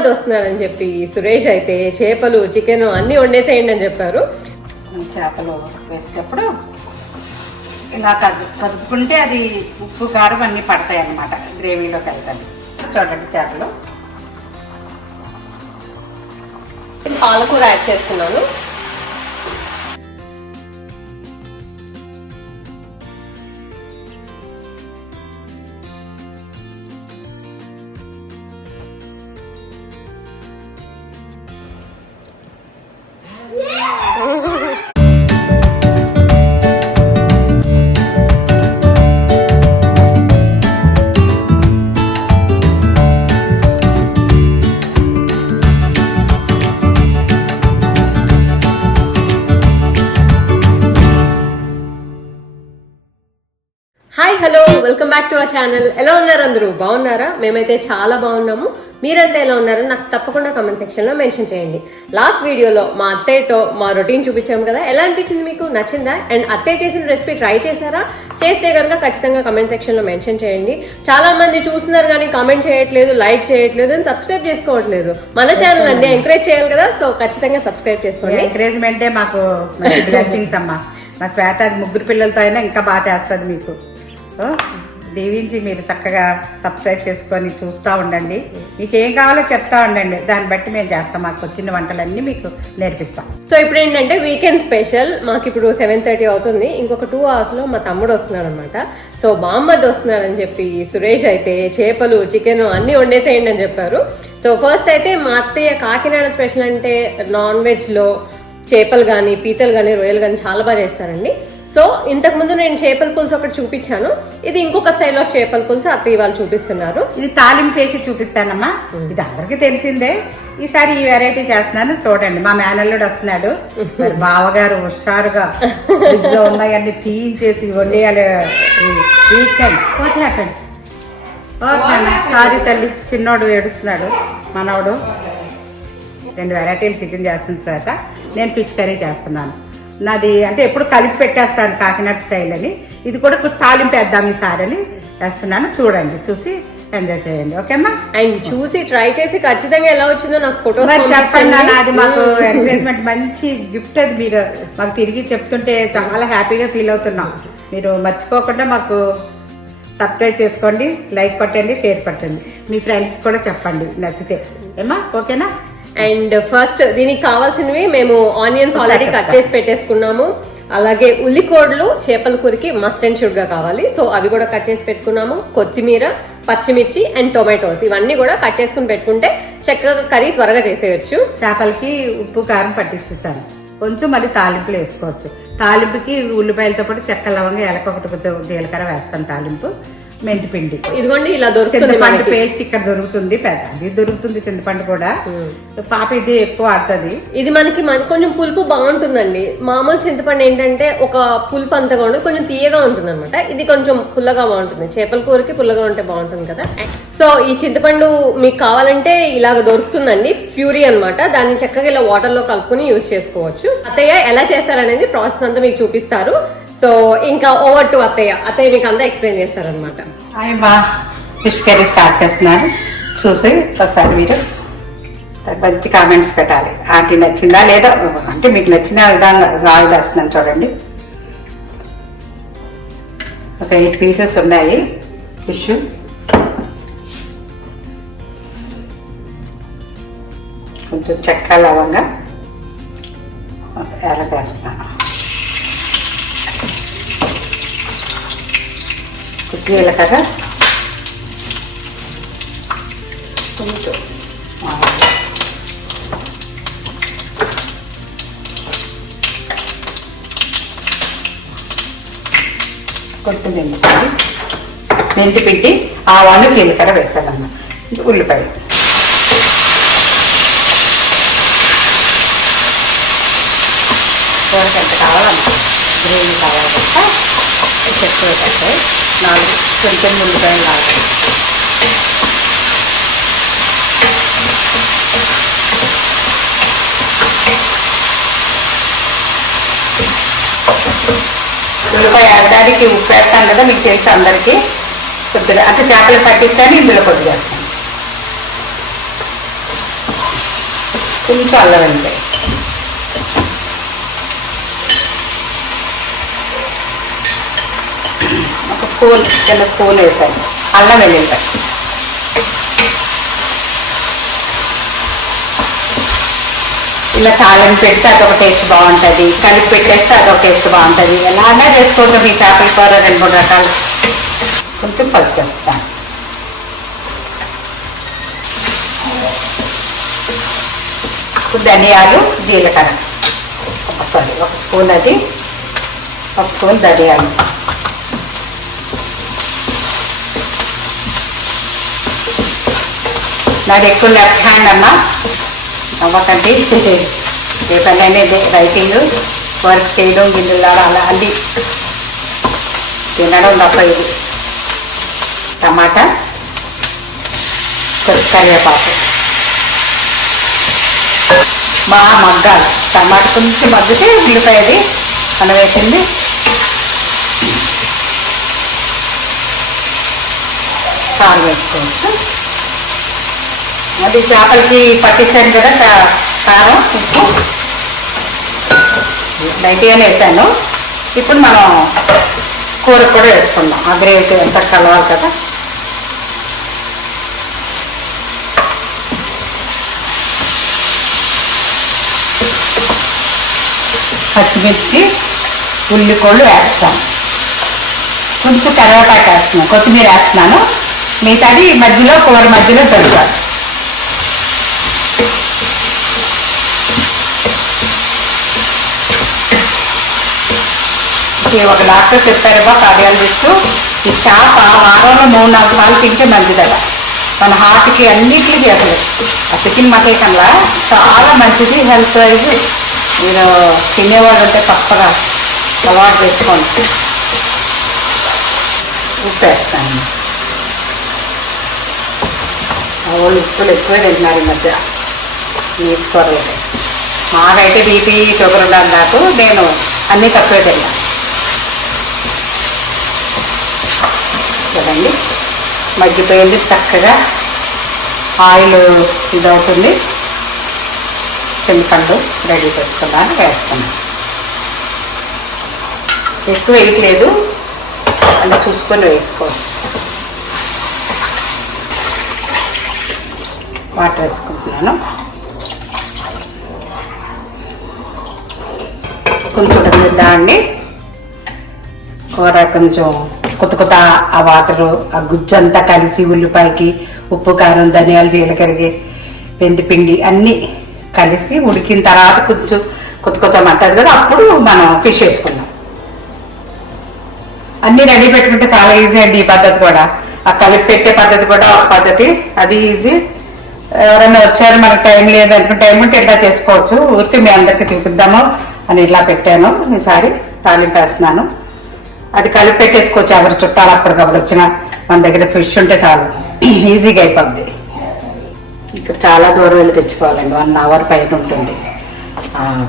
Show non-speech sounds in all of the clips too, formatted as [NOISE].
బామ్మద్ది వస్తున్నారని చెప్పి సురేష్ అయితే చేపలు చికెన్ అన్ని వండేసేయండి అని చెప్పారు. చేపలు వేసేటప్పుడు ఇలా కదు కదుపుకుంటే అది ఉప్పు కారం అన్నీ పడతాయి అన్నమాట. గ్రేవీలో కలుగుతుంది చూడండి చేపలు. పాలకూర యాడ్ చేస్తున్నాను. Hi hello welcome back to our channel ఎలా ఉన్నారు అందరూ బాగున్నారా? మేమైతే చాలా బాగున్నాము. మీరంతా ఎలా ఉన్నారో నాకు తప్పకుండా కమెంట్ సెక్షన్లో మెన్షన్ చేయండి. లాస్ట్ వీడియోలో మా అత్తయ్యతో మా రొటీన్ చూపించాం కదా? ఎలా అనిపించింది మీకు? నచ్చిందా? అండ్ అత్తయ్య చేసిన రెసిపీ ట్రై చేశారా? చేస్తే కనుక ఖచ్చితంగా కమెంట్ సెక్షన్లో మెన్షన్ చేయండి. చాలా మంది చూస్తున్నారు కానీ కామెంట్ చేయట్లేదు లైక్ చేయట్లేదు అని సబ్స్క్రైబ్ చేసుకోవట్లేదు. మన ఛానల్ అండి ఎంకరేజ్ చేయాలి కదా? సో ఖచ్చితంగా సబ్స్క్రైబ్ చేసుకోండి. ఎంకరేజ్మెంటే మాకు మంచి బ్లెస్సింగ్స్ అమ్మా. మా శ్వేత ముగ్గురు పిల్లలతో అయినా ఇంకా బాగా చేస్తుంది మీకు. సో, దీవించి మీరు చక్కగా సబ్స్క్రైబ్ చేసుకొని చూస్తూ ఉండండి. మీకు ఏం కావాలో చెప్తా ఉండండి. దాన్ని బట్టి మేము చేస్తాం. మాకు వచ్చిన వంటలన్నీ మీకు నేర్పిస్తాం. సో ఇప్పుడు ఏంటంటే వీకెండ్ స్పెషల్ మాకు ఇప్పుడు సెవెన్ థర్టీ అవుతుంది. ఇంకొక టూ అవర్స్లో మా తమ్ముడు వస్తున్నాడు అనమాట సో బామ్మద్ది వస్తున్నారని చెప్పి సురేష్ అయితే చేపలు చికెన్ అన్నీ వండేసేయండి అని చెప్పారు. సో ఫస్ట్ అయితే మా అత్తయ్య కాకినాడ స్పెషల్ అంటే నాన్ వెజ్లో చేపలు కానీ పీతలు కానీ రొయ్యలు కానీ చాలా బాగా చేస్తారండి. సో ఇంతకు ముందు నేను చేపల పులుసు ఒకటి చూపించాను. ఇది ఇంకొక స్టైల్ ఆఫ్ చేపల పులుసు అత్తయ్య వాళ్ళు చూపిస్తున్నారు. ఇది తాలింపు వేసి చూపిస్తానమ్మా. ఇది అందరికీ తెలిసిందే. ఈసారి ఈ వెరైటీ చేస్తున్నాను. చూడండి మా మేనల్లుడు వస్తున్నాడు. బావగారు హుషారుగా ఫ్రిడ్జ్లో ఉన్నాయన్నీ తీయించేసి వండేయాలి. వీకెండ్. సారీ తల్లి చిన్నోడు ఏడుస్తున్నాడు మనవడు. రెండు వెరైటీలు చికెన్ చేస్తుంది తర్వాత నేను ఫిష్ కర్రీ చేస్తున్నాను. నాది అంటే ఎప్పుడు కలిపి పెట్టేస్తాను కాకినాడ స్టైల్ అని. ఇది కూడా తాలింపు వేద్దాం ఈసారి అని వేస్తున్నాను. చూడండి చూసి ఎంజాయ్ చేయండి. ఓకేమ్మా? అండ్ చూసి ట్రై చేసి ఖచ్చితంగా ఎలా వచ్చిందో నాకు మరి చెప్పండి మాకు ఎంకరేజ్మెంట్ మంచి గిఫ్ట్ అది మీరు మాకు తిరిగి చెప్తుంటే చాలా హ్యాపీగా ఫీల్ అవుతున్నాం. మీరు మర్చిపోకుండా మాకు సబ్స్క్రైబ్ చేసుకోండి లైక్ కొట్టండి షేర్ కొట్టండి. మీ ఫ్రెండ్స్ కూడా చెప్పండి నచ్చితే. ఏమా ఓకేనా? అండ్ ఫస్ట్ దీనికి కావాల్సినవి మేము ఆనియన్స్ ఆల్రెడీ కట్ చేసి పెట్టేసుకున్నాము. అలాగే ఉల్లికోడ్లు చేపల కూరకి మస్ట్ అండ్ షుడ్గా కావాలి. సో అవి కూడా కట్ చేసి పెట్టుకున్నాము. కొత్తిమీర పచ్చిమిర్చి అండ్ టొమాటోస్ ఇవన్నీ కూడా కట్ చేసుకుని పెట్టుకుంటే చక్కగా కర్రీ త్వరగా చేసేయచ్చు. చేపలకి ఉప్పు కారం పట్టించేసాను. కొంచెం మరి తాలింపులు వేసుకోవచ్చు. తాలింపుకి ఉల్లిపాయలతో పాటు చెక్క లవంగా ఎలకొకటి జీలకర్ర వేస్తాను తాలింపు. మెంతిపిండి. ఇదిగోండి ఇలా దొరుకుతుంది చింతపండు పేస్ట్ ఇక్కడ దొరుకుతుంది పెద్ద దొరుకుతుంది చింతపండు కూడా. పాప ఇది ఎక్కువ ఆడుతుంది ఇది మనకి మన- కొంచెం పులుపు బాగుంటుందండి. మామూలు చింతపండు ఏంటంటే ఒక పులుపు అంతగా ఉండదు కొంచెం తీయగా ఉంటుంది అనమాట ఇది కొంచెం పుల్లగా బాగుంటుంది. చేపల కూరకి పుల్లగా ఉంటే బాగుంటుంది కదా. సో ఈ చింతపండు మీకు కావాలంటే ఇలాగ దొరుకుతుందండి. ప్యూరీ అన్నమాట. దాన్ని చక్కగా ఇలా వాటర్లో కలుపుకుని యూజ్ చేసుకోవచ్చు. అత్తయ్య ఎలా చేస్తారనేది ప్రాసెస్ అంతా మీకు చూపిస్తారు. సో ఇంకా ఓవర్ టు అత్తయ్య. అత్తయ్య మీకు అంతా ఎక్స్ప్లెయిన్ చేస్తారనమాట హాయ్ మా ఫిష్ కర్రీ స్టార్ట్ చేస్తున్నాను. చూసి ఒకసారి మీరు మంచి కామెంట్స్ పెట్టాలి. ఆంటీ నచ్చిందా లేదా? అంటే మీకు నచ్చిన విధంగా ఆయిల్ వేస్తున్నాను చూడండి. ఒక ఎయిట్ పీసెస్ ఉన్నాయి. ఫిష్ కొంచెం చెక్క లవంగా. యాలక జీలకర్ర. కొంచెం. కొత్తిమీర మెంతి పిండి ఆవాలు జీలకర్ర వేసానమ్మా ఉల్లిపాయ. ఉల్లిగడ్డ కావాలమ్మా గ్రేవీ కావాలి కనుక చికెన్ ఉల్లిగడ్డ నాలుగు కొంచెం ఉల్లిపాయలు నాలుగు ఉల్లిపాయ ఆడడానికి ఉప్పు వేస్తాను కదా మీకు తెలుసు అందరికీ. కొద్దిగా అంటే చేపలు పట్టిస్తాను ఇందులో కొద్దిగా కొంచెం అల్లం వెల్లిపాయ ఒక స్పూన్ చిన్న స్పూన్ వేసాను. అల్లం వెల్లిపాయ ఇలా తాళం పెడితే అదొక టేస్ట్ బాగుంటుంది. కలిపి పెట్టేస్తే అదొక టేస్ట్ బాగుంటుంది. ఎలాగా చేసుకోవచ్చు మీ చేపల కూర రెండు మూడు రకాలు. కొంచెం పసుపు వేస్తాను. ధనియాలు జీలకర్ర. సారీ ఒక స్పూన్ అది ఒక స్పూన్ ధనియాలు. నాది ఎక్కువ లెఫ్ట్ హ్యాండ్ అమ్మా అవ్వకండి ఏ రైటింగ్ వర్క్ చేయడం గిన్నెలు కావడం అలా తినడం తప్ప ఇది. టమాటా కరివేపాకు. బాగా మగ్గాలి టమాటా కొంచెం మగ్గితే ఉల్లిపాయది అనవేసింది వేసింది. కారం వేసుకోవచ్చు. అది చేపలకి పట్టించాను కదా కారం ఉప్పు. లైట్గానే వేసాను. ఇప్పుడు మనం కూర కూడా వేసుకుందాం. ఆ గ్రేవీ ఎంత కలవాలి కదా. పచ్చిమిర్చి ఉల్లికోళ్ళు వేస్తాం. కొంచెం కరివేపాకు వేస్తున్నాం కొత్తిమీర వేస్తున్నాను. మిగతాది మధ్యలో కూర మధ్యలో పెడతాను. ఇది ఒక డాక్టర్ చెప్పారమ్మా కార్డియాలజిస్ట్. ఈ చేప వారంలో మూడు నాలుగు సార్లు తింటే మంచిదట. మన హార్ట్కి అన్నిటికీ అసలు ఆ చికెన్ మటన్ కన్నా చాలా మంచిది హెల్త్ వైజ్. మీరు తినేవాళ్ళు ఉంటే తప్పగా అలవాటు చేసుకోండి ఉప్పు వేస్తాను వాళ్ళు ఉప్పులు ఎక్కువ తింటున్నారు ఈ మధ్య. తీసుకోలేదు మాకైతే బీపీ షుగర్ ఉండాలి నాకు నేను అన్నీ తక్కువే తిన్నాను. కదండి? మగ్గిపోయింది చక్కగా ఆయిల్ ఇదవుతుంది. చింతపండు రెడీ పెట్టుకున్నాను వేస్తున్నాను ఎక్కువ వేయట్లేదు అలా చూసుకొని వేసుకోవచ్చు. వాటర్ వేసుకుంటున్నాను. కొంచెం దాన్ని కూర కొంచెం కొత్త కొత్త ఆ వాటరు ఆ గుజ్జు అంతా కలిసి ఉల్లిపాయకి ఉప్పు కారం ధనియాలు జీలకర్రకి మెంతి పిండి అన్నీ కలిసి ఉడికిన తర్వాత కొంచెం కొత్త కొత్త మంటది కదా అప్పుడు మనం ఫిష్ వేసుకుందాం అన్నీ రెడీ పెట్టుకుంటే చాలా ఈజీ అండి ఈ పద్ధతి కూడా. ఆ కలిపి పెట్టే పద్ధతి కూడా ఒక పద్ధతి. అది ఈజీ. ఎవరైనా వచ్చారు మనకు టైం లేదు అనుకుంటే టైం ఉంటే ఇట్లా చేసుకోవచ్చు. ఊరికి మీ అందరికి చూపిద్దాము అని ఇట్లా పెట్టాను. ఈసారి తాలింపు వేస్తున్నాను. అది కలిపి పెట్టేసుకోవచ్చు. ఎవరు చుట్టాలు అప్పటికప్పుడు వచ్చిన మన దగ్గర ఫిష్ ఉంటే చాలు. ఈజీగా అయిపోద్ది. ఇక్కడ చాలా దూరం వెళ్ళి తెచ్చుకోవాలండి. వన్ అవర్ పైన ఉంటుంది.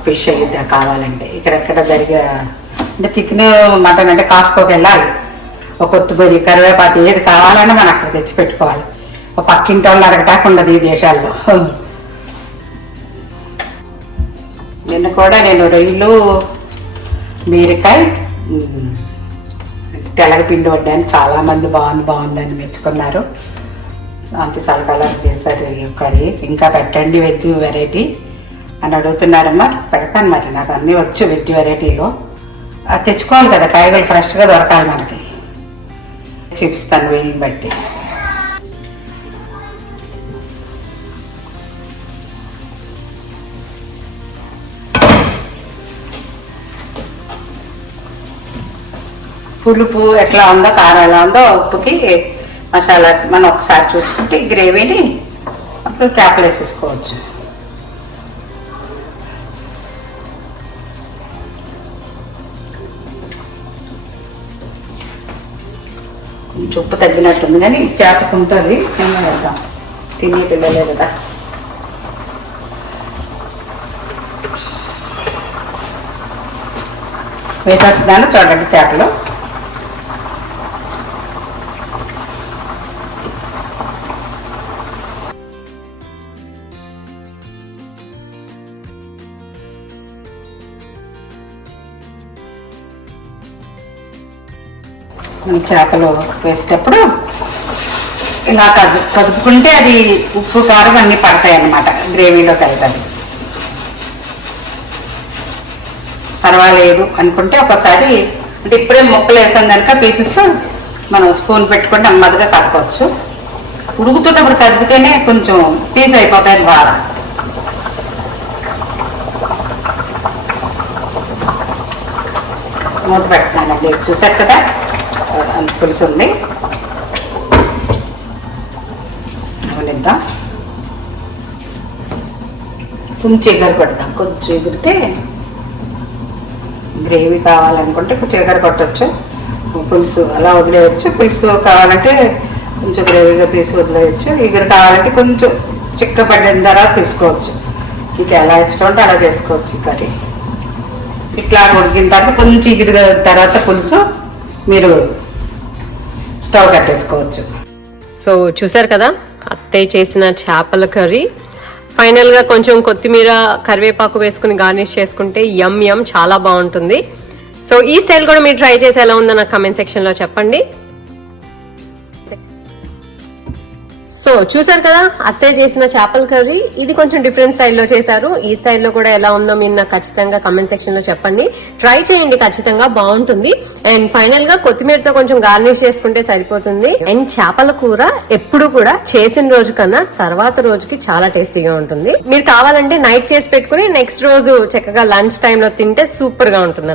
ఫిష్ అయ్యిద్దా కావాలంటే. ఇక్కడెక్కడ జరిగే అంటే చికెన్ మటన్ అంటే కాసుకోకి వెళ్ళాలి. ఒక కొత్తిమీర కరివేపాకు ఏది కావాలన్నా మనం అక్కడ తెచ్చి పెట్టుకోవాలి. ఒక పక్కింటి వాళ్ళు అడగటాకుండదు ఉండదు ఈ దేశాల్లో. నిన్న కూడా నేను రొయ్యలు బీరకాయ తెల్లగపిండి వడ్డాను. చాలామంది బాగుంది బాగుందని మెచ్చుకున్నారు. అంటే చాలా కలర్ చేశారు ఈ కర్రీ. ఇంకా పెట్టండి వెజ్ వెరైటీ అని అడుగుతున్నారమ్మా. పెడతాను మరి. నాకు అన్నీ వచ్చు వెజ్ వెరైటీలో. అది తెచ్చుకోవాలి కదా కాయగూరలు ఫ్రెష్గా దొరకాలి మనకి. చూపిస్తాను వేయిని బట్టి. పులుపు ఎట్లా ఉందో కారం ఎలా ఉందో ఉప్పుకి మసాలా మనం ఒకసారి చూసుకుంటే ఈ గ్రేవీని అప్పుడు చేపలు వేసేసుకోవచ్చు. కొంచెం ఉప్పు తగ్గినట్టుంది కానీ చేపకుంటుంది తినేద్దాం వేద్దాం తినే పిల్లలే కదా. వేసేస్తున్నాను చూడండి చేపలు. మనం చేపలు వేసేటప్పుడు ఇలా కదు కదుపుకుంటే అది ఉప్పు కారం అన్నీ పడతాయి అన్నమాట గ్రేవీలో కలిపి పర్వాలేదు అనుకుంటే ఒకసారి అంటే ఇప్పుడే ముక్కలు వేసాం కనుక పీసెస్ మనం స్పూన్ పెట్టుకుంటే నెమ్మదిగా కలుపుకోవచ్చు ఉడుకుతున్నప్పుడు కదిపితేనే కొంచెం పీస్ అయిపోతాయని బాగా మూత పెడుతున్నానండి చూసారు కదా? పులుసు ఉంది. అవనిద్దాం కొంచెం ఎగర కొడదాం కొంచెం ఎగిరితే గ్రేవీ కావాలనుకుంటే కొంచెం ఎగర కొట్టచ్చు పులుసు అలా వదిలేయచ్చు. పులుసు కావాలంటే కొంచెం గ్రేవీగా తీసి వదిలేయచ్చు. ఎగురు కావాలంటే కొంచెం చిక్క పడిన తర్వాత తీసుకోవచ్చు. మీకు ఎలా ఇష్టం ఉంటే అలా చేసుకోవచ్చు ఈ కర్రీ. ఇట్లా ఉడికిన తర్వాత కొంచెం ఎగిరి తర్వాత పులుసు మీరు స్టవ్ కట్టేసుకోవచ్చు. సో చూసారు కదా అత్తయ్య చేసిన చేపల కర్రీ. ఫైనల్గా కొంచెం కొత్తిమీర కరివేపాకు వేసుకుని గార్నిష్ చేసుకుంటే యమ్ యమ్ చాలా బాగుంటుంది. సో ఈ స్టైల్ కూడా మీరు ట్రై చేసి ఎలా ఉందో నాకు కమెంట్ సెక్షన్లో చెప్పండి. సో చూసారు కదా అత్తయ్య చేసిన చేపల కర్రీ. ఇది కొంచెం డిఫరెంట్ స్టైల్లో చేశారు. ఈ స్టైల్లో కూడా ఎలా ఉందో మీరు నాకు ఖచ్చితంగా కమెంట్ సెక్షన్లో చెప్పండి. ట్రై చేయండి ఖచ్చితంగా బాగుంటుంది. అండ్ ఫైనల్గా కొత్తిమీరతో కొంచెం గార్నిష్ చేసుకుంటే సరిపోతుంది. అండ్ చేపల కూర ఎప్పుడు కూడా చేసిన రోజు కన్నా తర్వాత రోజుకి చాలా టేస్టీగా ఉంటుంది. మీరు కావాలంటే నైట్ చేసి పెట్టుకుని నెక్స్ట్ రోజు చక్కగా లంచ్ టైంలో తింటే సూపర్గా ఉంటుంది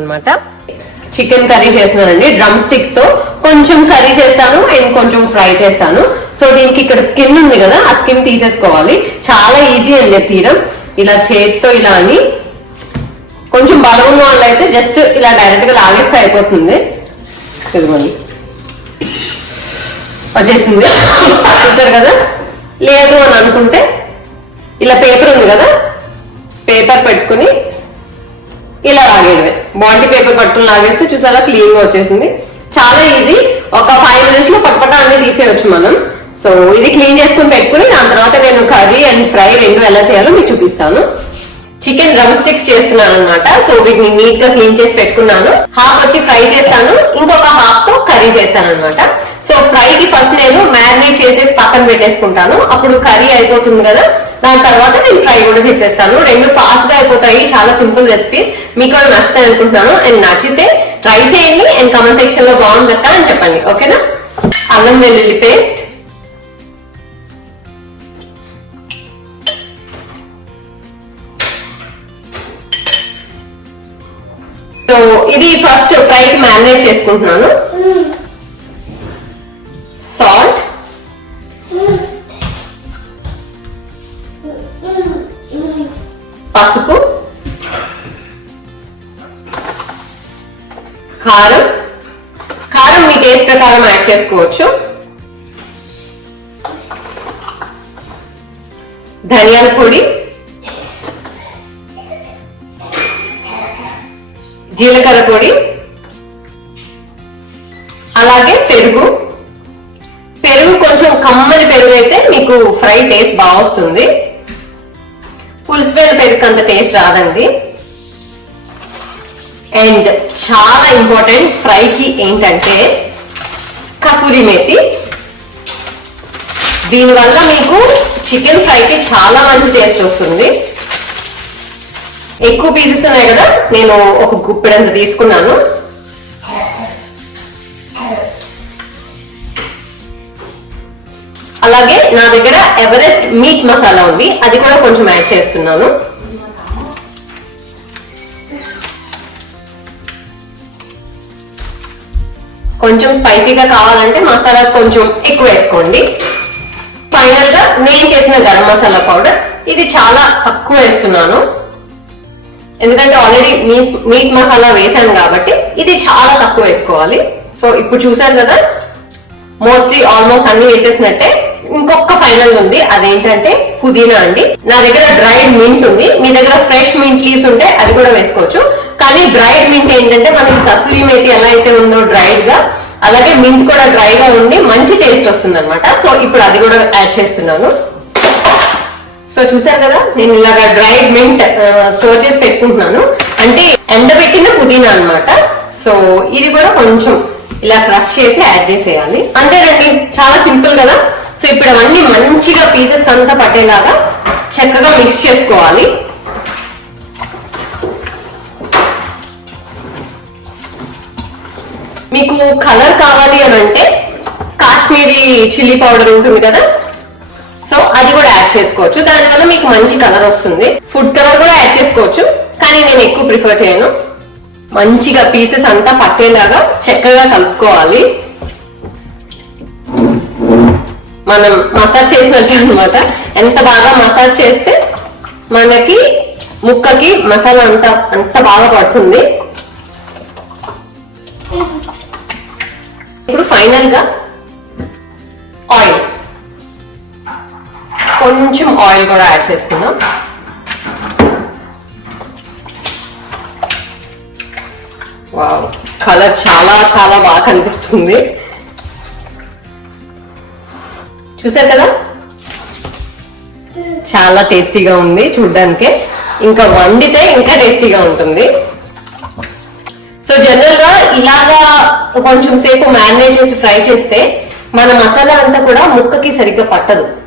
చికెన్ కర్రీ చేస్తున్నానండి. డ్రమ్ స్టిక్స్తో కొంచెం కర్రీ చేస్తాను అండ్ కొంచెం ఫ్రై చేస్తాను. సో దీనికి ఇక్కడ స్కిన్ ఉంది కదా ఆ స్కిన్ తీసేసుకోవాలి. చాలా ఈజీ అండి తీయడం. ఇలా చేతితో ఇలా అని. కొంచెం బలం ఉన్న వాళ్ళు అయితే జస్ట్ ఇలా డైరెక్ట్గా లాగేస్తే అయిపోతుంది. ఇదిగోండి. వచ్చేసింది. చూసారు కదా? లేదు అని అనుకుంటే ఇలా పేపర్ ఉంది కదా? పేపర్ పెట్టుకుని ఇలా లాగేయడమే. బాండీ పేపర్ పట్టుకుని లాగేస్తే చూసారా క్లీన్గా వచ్చేసింది. చాలా ఈజీ. ఒక ఫైవ్ మినిట్స్లో పట్టుపట్ట అన్ని తీసేయచ్చు మనం. సో ఇది క్లీన్ చేసుకుని పెట్టుకుని దాని తర్వాత నేను కర్రీ అండ్ ఫ్రై రెండు ఎలా చేయాలో మీకు చూపిస్తాను. చికెన్ డ్రమ్ స్టిక్స్ చేస్తున్నాను అనమాట సో వీటిని నీట్గా క్లీన్ చేసి పెట్టుకున్నాను. హాఫ్ వచ్చి ఫ్రై చేస్తాను. ఇంకొక హాఫ్తో కర్రీ చేస్తాను అనమాట సో ఫ్రై కి ఫస్ట్ నేను మ్యారినేట్ చేసేసి పక్కన పెట్టేసుకుంటాను. అప్పుడు కర్రీ అయిపోతుంది కదా దాని తర్వాత నేను ఫ్రై కూడా చేసేస్తాను. రెండు ఫాస్ట్గా అయిపోతాయి చాలా సింపుల్ రెసిపీస్. మీకు కూడా నచ్చుతాయి అనుకుంటున్నాను. అండ్ నచ్చితే ట్రై చేయండి. అండ్ కమెంట్ సెక్షన్లో బాగుందక్క అని చెప్పండి. ఓకేనా? అల్లం వెల్లుల్లి పేస్ట్. ఇది ఫస్ట్ ఫ్రై కి మ్యారినేట్ చేసుకుంటున్నాను. సాల్ట్ పసుపు. కారం. కారం మీ టేస్ట్ ప్రకారం యాడ్ చేసుకోవచ్చు. ధనియాల పొడి. జీలకర్ర పొడి అలాగే పెరుగు. పెరుగు కొంచెం కమ్మని పెరుగు అయితే మీకు ఫ్రై టేస్ట్ బాగా వస్తుంది. పులిసిపోయిన పెరుగు అంత టేస్ట్ రాదండి. అండ్ చాలా ఇంపార్టెంట్ ఫ్రైకి ఏంటంటే కసూరి మేతి. దీనివల్ల మీకు చికెన్ ఫ్రైకి చాలా మంచి టేస్ట్ వస్తుంది. ఎక్కువ పీసెస్ ఉన్నాయి కదా నేను ఒక గుప్పెడంత తీసుకున్నాను. అలాగే నా దగ్గర ఎవరెస్ట్ మీట్ మసాలా ఉంది అది కూడా కొంచెం యాడ్ చేస్తున్నాను. కొంచెం స్పైసీగా కావాలంటే మసాలాస్ కొంచెం ఎక్కువ వేసుకోండి. ఫైనల్గా నేను చేసిన గరం మసాలా పౌడర్ ఇది చాలా తక్కువ వేస్తున్నాను. ఎందుకంటే ఆల్రెడీ మీట్ మసాలా వేసాను కాబట్టి ఇది చాలా తక్కువ వేసుకోవాలి. సో ఇప్పుడు చూసారు కదా మోస్ట్లీ ఆల్మోస్ట్ అన్ని వేసేసినట్టే ఇంకొక ఫైనల్ ఉంది. అదేంటంటే పుదీనా అండి. నా దగ్గర డ్రైడ్ మింట్ ఉంది. మీ దగ్గర ఫ్రెష్ మింట్ లీవ్స్ ఉంటే అది కూడా వేసుకోవచ్చు. కానీ డ్రైడ్ మింట్ ఏంటంటే మనం కసూరి మేతి ఎలా అయితే ఉందో డ్రైడ్గా అలాగే మింట్ కూడా డ్రైగా ఉండి మంచి టేస్ట్ వస్తుంది అనమాట సో ఇప్పుడు అది కూడా యాడ్ చేస్తున్నాను. సో చూసారు కదా నేను ఇలాగా డ్రైడ్ మింట్ స్టోర్ చేసి పెట్టుకుంటున్నాను. అంటే ఎండబెట్టిన పుదీనా అన్నమాట. సో ఇది కూడా కొంచెం ఇలా క్రష్ చేసి యాడ్ చేసేయాలి. అంతేనండి చాలా సింపుల్ కదా. సో ఇప్పుడు అవన్నీ మంచిగా పీసెస్ అంతా పట్టేలాగా చక్కగా మిక్స్ చేసుకోవాలి. మీకు కలర్ కావాలి అని అంటే కాశ్మీరీ చిల్లీ పౌడర్ ఉంటుంది కదా సో అది కూడా యాడ్ చేసుకోవచ్చు. దానివల్ల మీకు మంచి కలర్ వస్తుంది. ఫుడ్ కలర్ కూడా యాడ్ చేసుకోవచ్చు. కానీ నేను ఎక్కువ ప్రిఫర్ చేయను. మంచిగా పీసెస్ అంతా పట్టేలాగా చక్కగా కలుపుకోవాలి. మనం మసాజ్ చేసినట్టు అన్నమాట. ఎంత బాగా మసాజ్ చేస్తే మనకి ముక్కకి మసాలా అంతా అంత బాగా పడుతుంది. ఇప్పుడు ఫైనల్గా ఆయిల్. కొంచెం ఆయిల్ కూడా యాడ్ చేసుకుందాం. వావ్ కలర్ చాలా చాలా బాగా కనిపిస్తుంది. చూసారు కదా? చాలా టేస్టీగా ఉంది చూడ్డానికి. ఇంకా వండితే ఇంకా టేస్టీగా ఉంటుంది. సో జనరల్గా ఇలాగా కొంచెం సేపు మ్యారినేట్ చేసి ఫ్రై చేస్తే మన మసాలా అంతా కూడా ముక్కకి సరిగ్గా పట్టదు.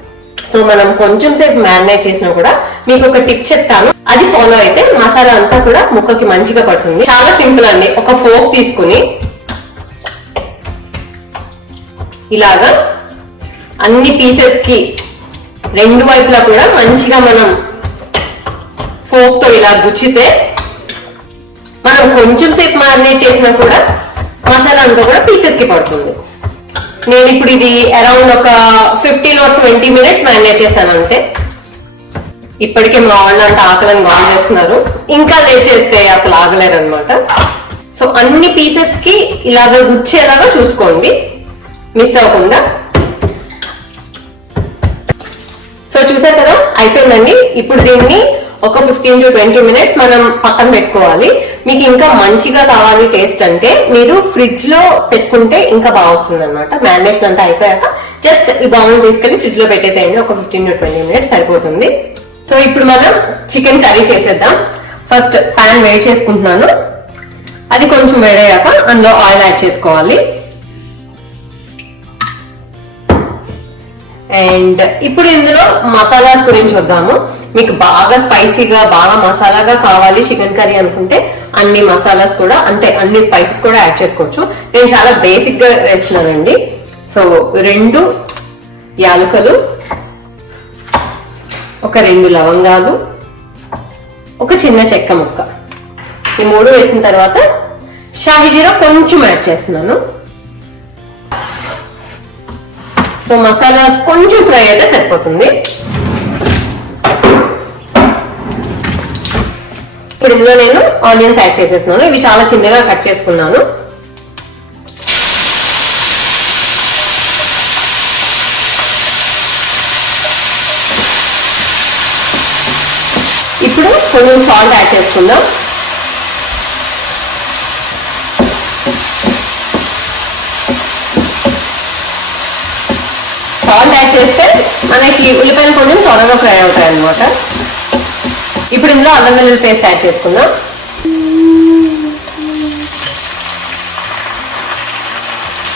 సో మనం కొంచెం సేపు మ్యారినేట్ చేసినా కూడా మీకు ఒక టిప్ చెప్తాను. అది ఫాలో అయితే మసాలా అంతా కూడా ముక్కకి మంచిగా పడుతుంది. చాలా సింపుల్ అండి. ఒక ఫోక్ తీసుకుని ఇలాగా అన్ని పీసెస్కి రెండు వైపులా కూడా మంచిగా మనం ఫోక్తో ఇలా గుచ్చితే మనం కొంచెం సేపు మ్యారినేట్ చేసినా కూడా మసాలా అంతా కూడా పీసెస్కి పడుతుంది. నేను ఇప్పుడు ఇది అరౌండ్ ఒక fifteen or twenty minutes marinate చేశాను అంతే. ఇప్పటికే మా వాళ్ళు అంటే ఆకలిని గాన్ చేస్తున్నారు. ఇంకా లేట్ చేస్తే అసలు ఆగలేరు అనమాట సో అన్ని పీసెస్కి ఇలాగ గుచ్చేలాగా చూసుకోండి. మిస్ అవ్వకుండా. సో చూసారు కదా? అయిపోయిందండి. ఇప్పుడు దీన్ని ఒక ఫిఫ్టీన్ టు ట్వంటీ మినిట్స్ మనం పక్కన పెట్టుకోవాలి. మీకు ఇంకా మంచిగా కావాలి టేస్ట్ అంటే మీరు ఫ్రిడ్జ్లో పెట్టుకుంటే ఇంకా బాగా వస్తుంది అనమాట మ్యారినేషన్ అంతా అయిపోయాక జస్ట్ ఈ బౌల్ తీసుకెళ్ళి ఫ్రిడ్జ్లో పెట్టేసేయండి. ఒక ఫిఫ్టీన్ టు ట్వంటీ మినిట్స్ సరిపోతుంది. సో ఇప్పుడు మనం చికెన్ కర్రీ చేసేద్దాం. ఫస్ట్ ప్యాన్ వేడి చేసుకుంటున్నాను. అది కొంచెం వేడయ్యాక అందులో ఆయిల్ యాడ్ చేసుకోవాలి. అండ్ ఇప్పుడు ఇందులో మసాలాస్ గురించి వద్దాము మీకు బాగా స్పైసీగా బాగా మసాలాగా కావాలి చికెన్ కర్రీ అనుకుంటే అన్ని మసాలాస్ కూడా అంటే అన్ని స్పైసెస్ కూడా యాడ్ చేసుకోవచ్చు. నేను చాలా బేసిక్గా వేస్తున్నానండి. సో రెండు యాలకలు ఒక రెండు లవంగాలు ఒక చిన్న చెక్క ముక్క. ఈ మూడు వేసిన తర్వాత షాహీ జీరా కొంచెం యాడ్ చేస్తున్నాను. సో మసాలాస్ కొంచెం ఫ్రై అయితే సరిపోతుంది. ఇప్పుడు ఇందులో నేను ఆనియన్స్ యాడ్ చేసేస్తున్నాను. ఇవి చాలా చిన్నగా కట్ చేసుకున్నాను. ఇప్పుడు కొంచెం సాల్ట్ యాడ్ చేసుకుందాం. సాల్ట్ యాడ్ చేస్తే మనకి ఉల్లిపాయలు కొంచెం త్వరగా ఫ్రై అవుతాయి అన్నమాట ఇప్పుడు ఇందులో అల్లం వెల్లుల్లి పేస్ట్ యాడ్ చేసుకుందాం.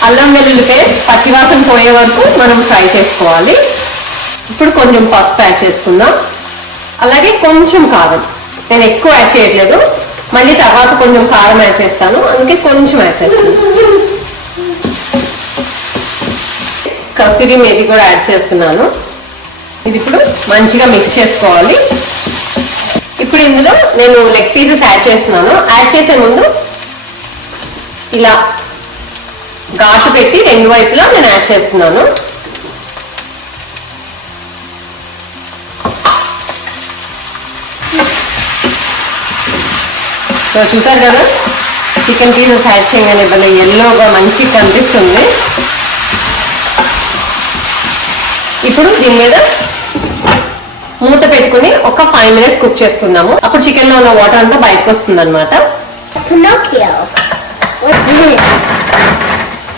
అల్లం వెల్లుల్లి పేస్ట్ పచ్చివాసన పోయే వరకు మనం ఫ్రై చేసుకోవాలి. ఇప్పుడు కొంచెం పసుపు యాడ్ చేసుకుందాం. అలాగే కొంచెం కారం. నేను ఎక్కువ యాడ్ చేయట్లేదు. మళ్ళీ తర్వాత కొంచెం కారం యాడ్ చేస్తాను. అందుకే కొంచెం యాడ్ చేస్తాను కసూరి మేతి కూడా యాడ్ చేస్తున్నాను. ఇది ఇప్పుడు మంచిగా మిక్స్ చేసుకోవాలి. ఇప్పుడు ఇందులో నేను లెగ్ పీసెస్ యాడ్ చేస్తున్నాను. యాడ్ చేసే ముందు ఇలా ఘాటు పెట్టి రెండు వైపులా నేను యాడ్ చేస్తున్నాను. సో చూసారు కదా? చికెన్ పీసెస్ యాడ్ చేయగానే భలే ఎల్లోగా మంచిగా కనిపిస్తుంది. ఇప్పుడు దీని మీద మూత పెట్టుకుని ఒక ఫైవ్ మినిట్స్ కుక్ చేసుకుందాము. అప్పుడు చికెన్లో ఉన్న వాటర్ అంతా బయటకు వస్తుంది అనమాట?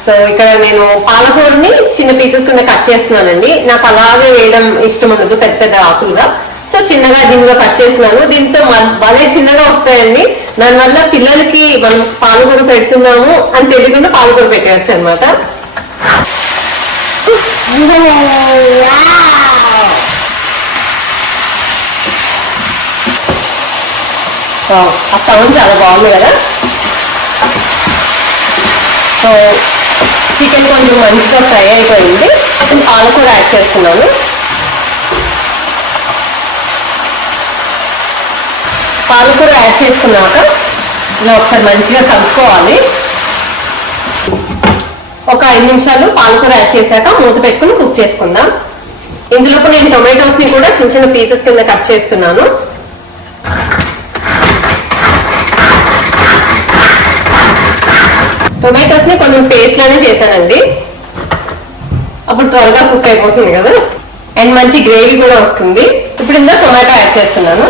సో ఇక్కడ నేను పాలకూరని చిన్న పీసెస్ కింద కట్ చేస్తున్నానండి. నాకు అలాగే వేయడం ఇష్టం ఉండదు పెద్ద పెద్ద ఆకులుగా. సో చిన్నగా దీనిగా కట్ చేస్తున్నాను. దీంతో భలే చిన్నగా వస్తాయండి. దానివల్ల పిల్లలకి మనం పాలకూర పెడుతున్నాము అని తెలియకుండా పాలకూర పెట్టవచ్చు అనమాట ఆ సౌండ్ చాలా బాగుంది కదా. సో చికెన్ కొంచెం మంచిగా ఫ్రై అయిపోయింది. పాలకూర యాడ్ చేస్తున్నాను. పాలకూర యాడ్ చేసుకున్నాక ఇలా ఒకసారి మంచిగా కలుపుకోవాలి. ఒక ఐదు నిమిషాలు పాలకూర యాడ్ చేశాక మూత పెట్టుకుని కుక్ చేసుకుందాం. ఇందులోపు నేను టొమాటోస్ని కూడా చిన్న చిన్న పీసెస్ కింద కట్ చేస్తున్నాను. టొమాటోస్ని కొంచెం పేస్ట్ లానే చేశానండి. అప్పుడు త్వరగా కుక్ అయిపోతుంది కదా. అండ్ మంచి గ్రేవీ కూడా వస్తుంది. ఇప్పుడు ఇందులో టొమాటో యాడ్ చేస్తున్నాను.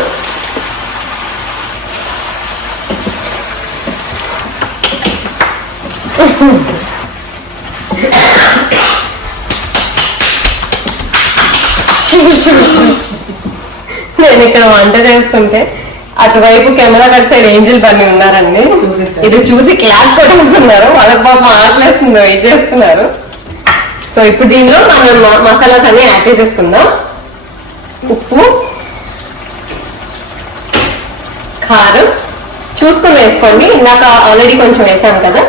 నేను ఇక్కడ వంట చేస్తుంటే అటువైపు camera cut side Angel Bunny ఉన్నారండి. ఇది చూసి క్లాస్ కొట్టేస్తున్నారు. వాళ్ళకి పాపం ఆకలేస్తుంది వెయిట్ చేస్తున్నారు. సో ఇప్పుడు దీనిలో మనం మసాలాస్ అన్ని యాడ్ చేసేసుకుందాం. ఉప్పు కారం. చూసుకొని వేసుకోండి. ఇందాక ఆల్రెడీ కొంచెం వేసాం కదా.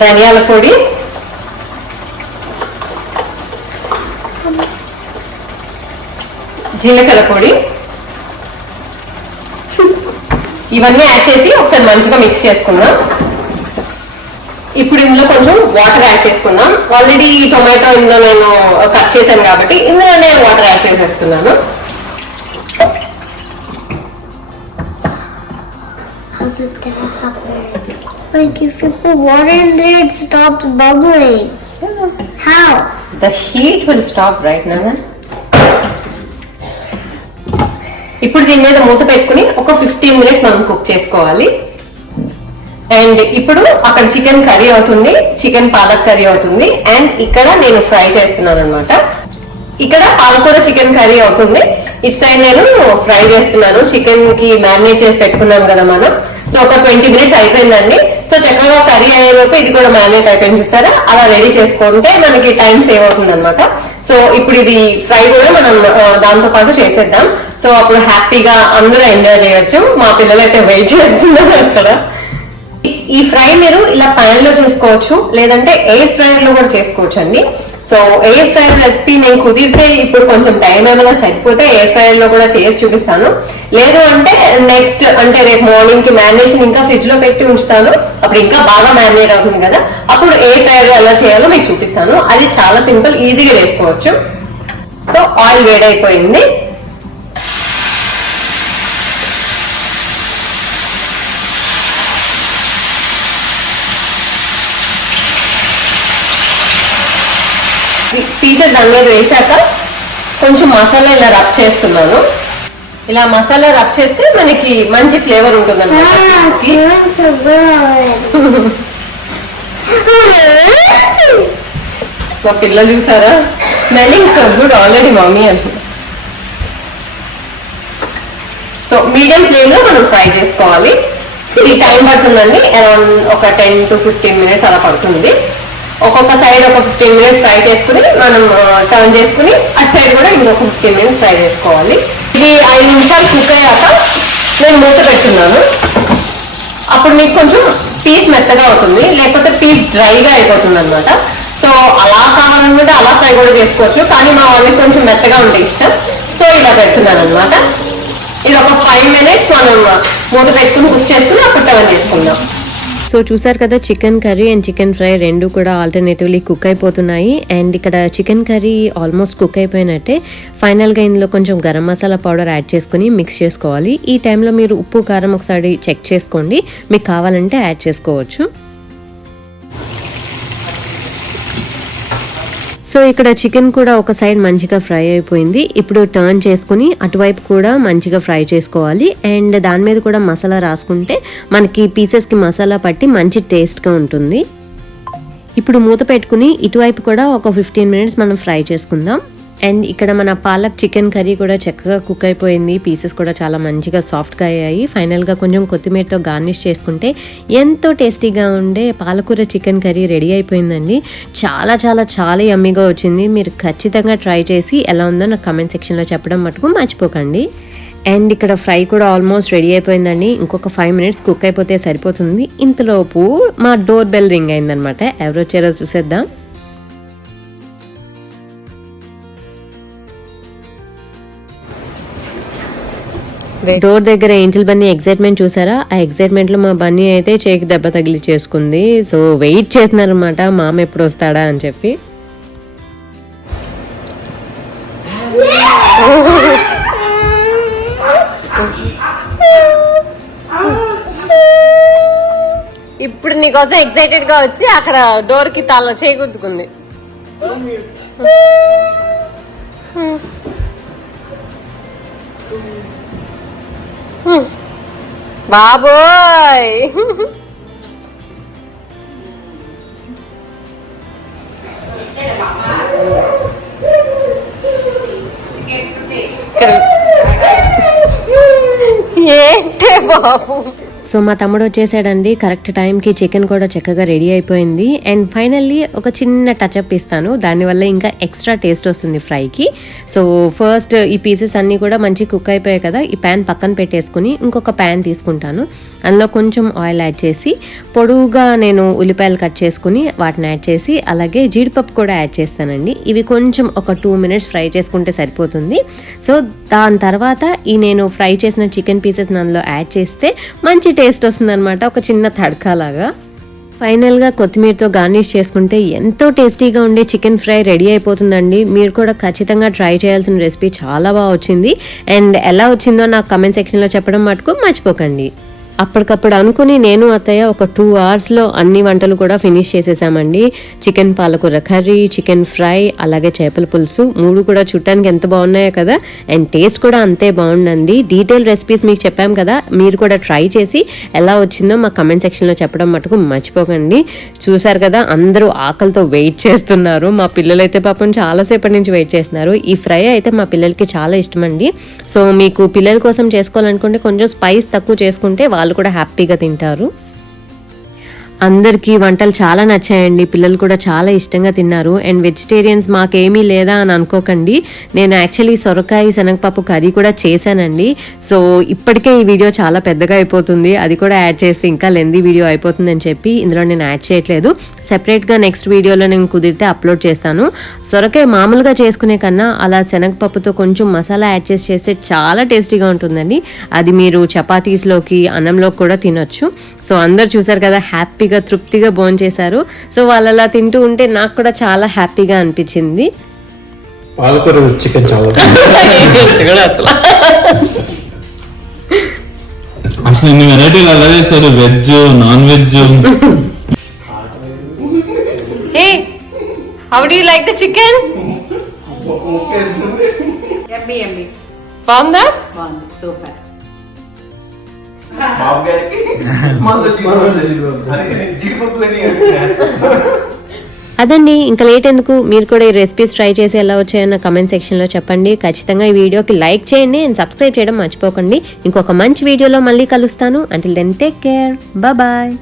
ధనియాల పొడి. జీలకర్ర పొడి ఇవన్నీ యాడ్ చేసి ఒకసారి మంచిగా మిక్స్ చేసుకుందాం ఇప్పుడు ఇందులో కొంచెం వాటర్ యాడ్ చేసుకుందాం ఆల్రెడీ టొమాటో ఇందులో నేను కట్ చేశాను కాబట్టి ఇందులో నేను వాటర్ యాడ్ చేసేస్తున్నాను? Like if you put water in there, it stops bubbling. How? The heat will stop right నాన్న ఇప్పుడు దీని మీద మూత పెట్టుకుని ఒక ఫిఫ్టీన్ మినిట్స్ మనం కుక్ చేసుకోవాలి. అండ్ ఇప్పుడు అక్కడ చికెన్ కర్రీ అవుతుంది చికెన్ పాలక్ కర్రీ అవుతుంది అండ్ ఇక్కడ నేను ఫ్రై చేస్తున్నాను అనమాట ఇక్కడ పాలకూర చికెన్ కర్రీ అవుతుంది. ఇటు సైడ్ నేను ఫ్రై చేస్తున్నాను చికెన్కి మ్యారినేట్ చేసి పెట్టుకున్నాం కదా మనం. సో ఒక ట్వంటీ మినిట్స్ అయిపోయిందండి. సో చక్కగా కర్రీ అయ్యేలోపు ఇది కూడా మ్యారినేట్ అయిపోయింది చూసారా? అలా రెడీ చేసుకుంటే మనకి టైం సేవ్ అవుతుంది అనమాట సో ఇప్పుడు ఇది ఫ్రై కూడా మనం దాంతో పాటు చేసేద్దాం. సో అప్పుడు హ్యాపీగా అందరూ ఎంజాయ్ చేయొచ్చు. మా పిల్లలు అయితే వెయిట్ చేస్తున్నారు అక్కడ. ఈ- ఫ్రై మీరు ఇలా పాన్లో చేసుకోవచ్చు లేదంటే ఎయిర్ ఫ్రైయర్లో కూడా చేసుకోవచ్చు అండి సో ఎయిర్ ఫ్రైయర్ రెసిపీ నేను కుదిరితే ఇప్పుడు కొంచెం టైం ఏమైనా సరిపోతే ఎయిర్ ఫ్రైయర్లో కూడా చేసి చూపిస్తాను. లేదు అంటే నెక్స్ట్ అంటే రేపు మార్నింగ్కి మ్యారినేషన్ ఇంకా ఫ్రిడ్జ్లో పెట్టి ఉంచుతాను. అప్పుడు ఇంకా బాగా మ్యారినేట్ అవుతుంది కదా. అప్పుడు ఎయిర్ ఫ్రైయర్లో ఎలా చేయాలో మీకు చూపిస్తాను. అది చాలా సింపుల్ ఈజీగా వేసుకోవచ్చు సో ఆయిల్ వేడైపోయింది పీసెస్ దాని మీద వేసాక కొంచెం మసాలా ఇలా రబ్ చేస్తున్నాను. ఇలా మసాలా రబ్ చేస్తే మనకి మంచి ఫ్లేవర్ ఉంటుంది. మా పిల్లలు చూసారా? Smelling so good already mummy అంట సో మీడియం ఫ్లేమ్లో మనం ఫ్రై చేసుకోవాలి. ఇది టైం పడుతుందండి. అరౌండ్ ఒక టెన్ టు ఫిఫ్టీన్ మినిట్స్ అలా పడుతుంది. ఒక్కొక్క సైడ్ ఒక ఫిఫ్టీన్ మినిట్స్ ఫ్రై చేసుకుని మనం టర్న్ చేసుకుని అటు సైడ్ కూడా ఇంకొక ఫిఫ్టీన్ మినిట్స్ ఫ్రై చేసుకోవాలి. ఇది ఐదు నిమిషాలు కుక్ అయ్యాక నేను మూత పెడుతున్నాను. అప్పుడు మీకు కొంచెం పీస్ మెత్తగా అవుతుంది లేకపోతే పీస్ డ్రైగా అయిపోతుంది అనమాట సో అలా కావాలనుకుంటే అలా ఫ్రై కూడా చేసుకోవచ్చు కానీ మా వాళ్ళకి కొంచెం మెత్తగా ఉంటే ఇష్టం. సో ఇలా పెడుతున్నాను అనమాట ఇది ఒక ఫైవ్ మినిట్స్ మనం మూత పెట్టుకుని కుక్ చేసుకుని అప్పుడు టర్న్ చేసుకుందాం. సో చూసారు కదా chicken curry and chicken fry రెండు కూడా ఆల్టర్నేటివ్లీ కుక్ అయిపోతున్నాయి. అండ్ ఇక్కడ చికెన్ కర్రీ ఆల్మోస్ట్ కుక్ అయిపోయినట్టే. ఫైనల్గా ఇందులో కొంచెం గరం మసాలా పౌడర్ యాడ్ చేసుకుని మిక్స్ చేసుకోవాలి. ఈ టైంలో మీరు ఉప్పు కారం ఒకసారి చెక్ చేసుకోండి. మీకు కావాలంటే యాడ్ చేసుకోవచ్చు. సో ఇక్కడ చికెన్ కూడా ఒక సైడ్ మంచిగా ఫ్రై అయిపోయింది. ఇప్పుడు టర్న్ చేసుకుని అటువైపు కూడా మంచిగా ఫ్రై చేసుకోవాలి. అండ్ దాని మీద కూడా మసాలా రాసుకుంటే మనకి పీసెస్కి మసాలా పట్టి మంచి టేస్ట్గా ఉంటుంది. ఇప్పుడు మూత పెట్టుకుని ఇటువైపు కూడా ఒక ఫిఫ్టీన్ మినిట్స్ మనం ఫ్రై చేసుకుందాం. అండ్ ఇక్కడ మన పాలక్ చికెన్ కర్రీ కూడా చక్కగా కుక్ అయిపోయింది. పీసెస్ కూడా చాలా మంచిగా సాఫ్ట్గా అయ్యాయి. ఫైనల్గా కొంచెం కొత్తిమీరతో గార్నిష్ చేసుకుంటే ఎంతో టేస్టీగా ఉండే పాలకూర చికెన్ కర్రీ రెడీ అయిపోయిందండి. చాలా చాలా చాలా యమ్మీగా వచ్చింది. మీరు ఖచ్చితంగా ట్రై చేసి ఎలా ఉందో నాకు కమెంట్ సెక్షన్లో చెప్పడం మటుకు మర్చిపోకండి. అండ్ ఇక్కడ ఫ్రై కూడా ఆల్మోస్ట్ రెడీ అయిపోయిందండి. ఇంకొక ఫైవ్ మినిట్స్ కుక్ అయిపోతే సరిపోతుంది. ఇంతలోపు మా డోర్ బెల్ రింగ్ అయిందనమాట ఎవరో చేరో చూసేద్దాం. డోర్ దగ్గర ఏంజల్ బన్నీ ఎగ్జైట్మెంట్ చూసారా? ఆ ఎగ్జైట్మెంట్లో మా బన్నీ అయితే చేకి దెబ్బ తగిలి చేసుకుంది సో వెయిట్ చేస్తున్నారనమాట మామ ఎప్పుడు వస్తాడా అని చెప్పి. ఇప్పుడు నీకోసం ఎక్సైటెడ్గా వచ్చి అక్కడ డోర్కి తాళ చేయగుద్దుకుంది బాబోయ్. ఏంటే బాబు? సో మా తమ్ముడు వచ్చేసాడండి. కరెక్ట్ టైంకి చికెన్ కూడా చక్కగా రెడీ అయిపోయింది. అండ్ ఫైనల్లీ ఒక చిన్న టచ్అప్ ఇస్తాను. దానివల్ల ఇంకా ఎక్స్ట్రా టేస్ట్ వస్తుంది ఫ్రైకి. సో ఫస్ట్ ఈ పీసెస్ అన్నీ కూడా మంచి కుక్ అయిపోయాయి కదా. ఈ ప్యాన్ పక్కన పెట్టేసుకుని ఇంకొక ప్యాన్ తీసుకుంటాను. అందులో కొంచెం ఆయిల్ యాడ్ చేసి పొడువుగా నేను ఉల్లిపాయలు కట్ చేసుకుని వాటిని యాడ్ చేసి అలాగే జీడిపప్పు కూడా యాడ్ చేస్తానండి. ఇవి కొంచెం ఒక టూ మినిట్స్ ఫ్రై చేసుకుంటే సరిపోతుంది. సో దాని తర్వాత ఈ నేను ఫ్రై చేసిన చికెన్ పీసెస్ అందులో యాడ్ చేస్తే మంచి టేస్ట్ వస్తుందన్నమాట ఒక చిన్న తడకా లాగా ఫైనల్గా కొత్తిమీరతో గార్నిష్ చేసుకుంటే ఎంతో టేస్టీగా ఉండే చికెన్ ఫ్రై రెడీ అయిపోతుందండి. మీరు కూడా ఖచ్చితంగా ట్రై చేయాల్సిన రెసిపీ చాలా బాగా వచ్చింది. అండ్ ఎలా వచ్చిందో నాకు కమెంట్ సెక్షన్లో చెప్పడం మటుకు మర్చిపోకండి. అప్పటికప్పుడు అనుకుని నేను అత్తయ్య ఒక టూ అవర్స్లో అన్ని వంటలు కూడా ఫినిష్ చేసేసామండి. చికెన్ పాలకూర కర్రీ చికెన్ ఫ్రై అలాగే చేపల పులుసు. మూడు కూడా చూడటానికి ఎంత బాగున్నాయో కదా. అండ్ టేస్ట్ కూడా అంతే బాగుందండి. డీటెయిల్ రెసిపీస్ మీకు చెప్పాం కదా. మీరు కూడా ట్రై చేసి ఎలా వచ్చిందో మా కమెంట్ సెక్షన్లో చెప్పడం మటుకు మర్చిపోకండి. చూసారు కదా అందరూ ఆకలితో వెయిట్ చేస్తున్నారు. మా పిల్లలు అయితే పాపం చాలాసేపటి నుంచి వెయిట్ చేస్తున్నారు. ఈ ఫ్రై అయితే మా పిల్లలకి చాలా ఇష్టం అండి సో మీకు పిల్లల కోసం చేసుకోవాలనుకుంటే కొంచెం స్పైస్ తక్కువ చేసుకుంటే వాళ్ళు కూడా హ్యాపీగా తింటారు. అందరికీ వంటలు చాలా నచ్చాయండి. పిల్లలు కూడా చాలా ఇష్టంగా తిన్నారు. అండ్ వెజిటేరియన్స్ మాకేమీ లేదా అని అనుకోకండి. నేను యాక్చువల్లీ సొరకాయ శనగపప్పు కర్రీ కూడా చేశానండి. సో ఇప్పటికే ఈ వీడియో చాలా పెద్దగా అయిపోతుంది. అది కూడా యాడ్ చేసి ఇంకా లెందీ వీడియో అయిపోతుందని చెప్పి ఇందులో నేను యాడ్ చేయట్లేదు. సెపరేట్గా నెక్స్ట్ వీడియోలో నేను కుదిరితే అప్లోడ్ చేస్తాను. సొరకాయ మామూలుగా చేసుకునే కన్నా అలా శనగపప్పుతో కొంచెం మసాలా యాడ్ చేసి చేస్తే చాలా టేస్టీగా ఉంటుందండి. అది మీరు చపాతీస్లోకి అన్నంలోకి కూడా తినొచ్చు. సో అందరు చూసారు కదా హ్యాపీగా తృప్తిగా భోజనం చేశారు. సో వాళ్ళు అలా తింటూ ఉంటే నాకు కూడా చాలా హ్యాపీగా అనిపించింది. పాలకూర చికెన్ చాలా బాగుంది. అసలు. ఇన్ని వెరైటీలు veg non veg? Hey how do like the chicken? బాగుంది. సూపర్. బాబు గారికి [LAUGHS] మాతో జీడిపప్పులని [LAUGHS] అదండి ఇంకా లేట్ ఎందుకు? మీరు కూడా ఈ రెసిపీస్ ట్రై చేసి ఎలా వచ్చాయన్న కమెంట్ సెక్షన్లో చెప్పండి. ఖచ్చితంగా ఈ వీడియోకి లైక్ చేయండి అండ్ సబ్స్క్రైబ్ చేయడం మర్చిపోకండి. ఇంకొక మంచి వీడియోలో మళ్ళీ కలుస్తాను. Until then take care bye